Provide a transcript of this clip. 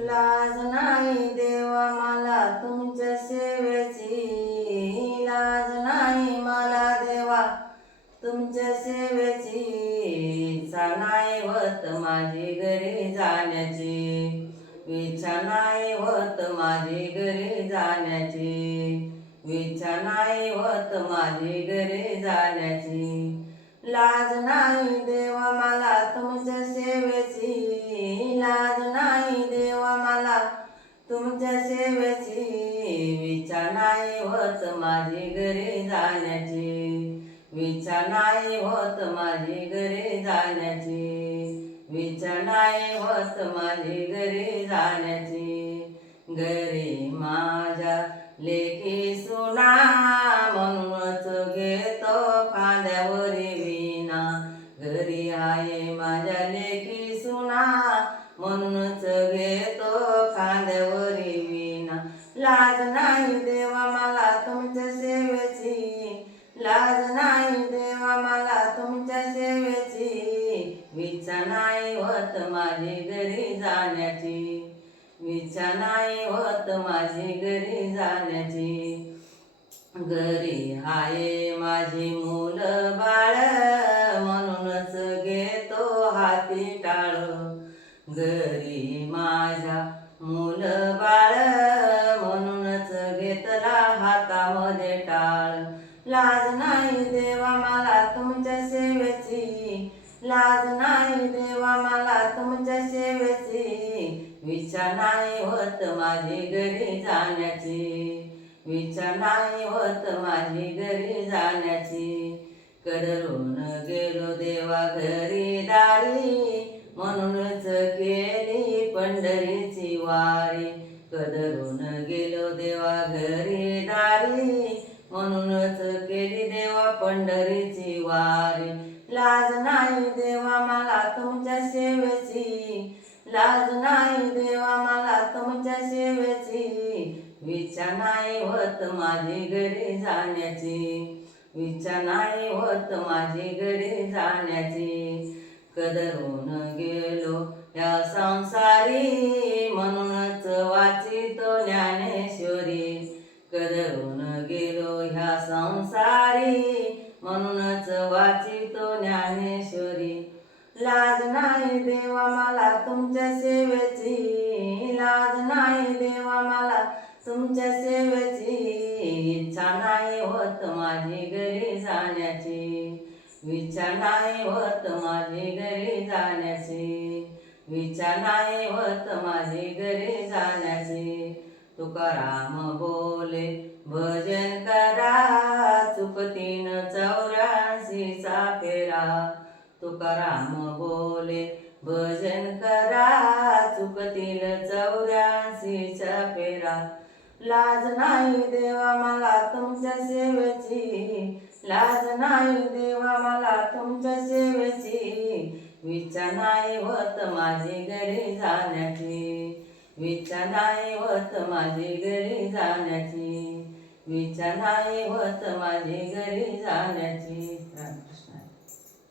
लाज नाही देवा मला तुमच्या सेवेची, लाज नाही मला देवा तुमच्या सेवेची, इच्छा नाही होत माझी घरी जाण्याची, इच्छा नाही होत माझी घरी जाण्याची, इच्छा नाही होत माझी घरी जाण्याची, लाज नाही देवा मला तुमच्या सेवेची, लाज नाही देवा मला तुमच्या सेवेची, इच्छा नाही होत माझी घरी जाण्याची, इच्छा नाही होत माझी घरी जाण्याची, इच्छा नाही होत माझी घरी जाण्याची, घरी माझ्या लेकी सुना म्हणूनच घेतो खांद्यावरी विणा, घरी आहे माझ्या लेकी सुना म्हणूनच घेतो खांद्यावरी विणा, लाज नाही देवा मला तुमच्या सेवेची, लाज नाही देवा मला तुमच्या सेवेची, इच्छा नाही होत माझी घरी जाण्याची, इच्छा नाही होत माझी घरी जाण्याची, घरी आहे माझी मुलं बाळ म्हणूनच घेतो हाती टाळ, घरी माझ्या मुलं बाळ म्हणूनच घेतला हातामध्ये टाळ, लाज नाही देवा मला तुमच्या सेवेची, लाज नाही देवा मला तुमच्या सेवेची, इच्छा नाही होत माझी घरी जाण्याची, इच्छा नाही होत माझी घरी जाण्याची, कदरून गेलो देवा घरी दारी म्हणूनच केली पंढरीची वारी, कदरून गेलो देवा घरी दारी म्हणूनच केली देवा पंढरीची वारी, लाज नाही देवा मला तुमच्या सेवेची, लाज नाही देवा मला तुमच्या सेवेची, इच्छा नाही होत माझी घरी जाण्याची, इच्छा नाही होत माझी घरी जाण्याची, कदरून गेलो या संसारी म्हणूनच वाचितो ज्ञानेश्वरी, कदरून गेलो ह्या संसारी म्हणूनच वाचितो ज्ञानेश्वरी, लाज नाही देवा मला तुमच्या सेवेची, लाज नाही देवा मला तुमच्या सेवेची, इच्छा नाही होत माझी घरी जाण्याची, इच्छा नाही होत माझी घरी जाण्याची, इच्छा नाही होत माझी घरी जाण्याची, तुकाराम बोले भजन करा चुकतीन 84चा फेरा, तुकाराम बोले भजन करा चुकतील 84चा फेरा, लाज नाही देवा मला तुमच्या सेवेची, लाज नाही देवा मला तुमच्या सेवेची, इच्छा नाही होत माझी घरी जाण्याची, इच्छा नाही होत माझी घरी जाण्याची, इच्छा नाही होत माझी घरी जाण्याची.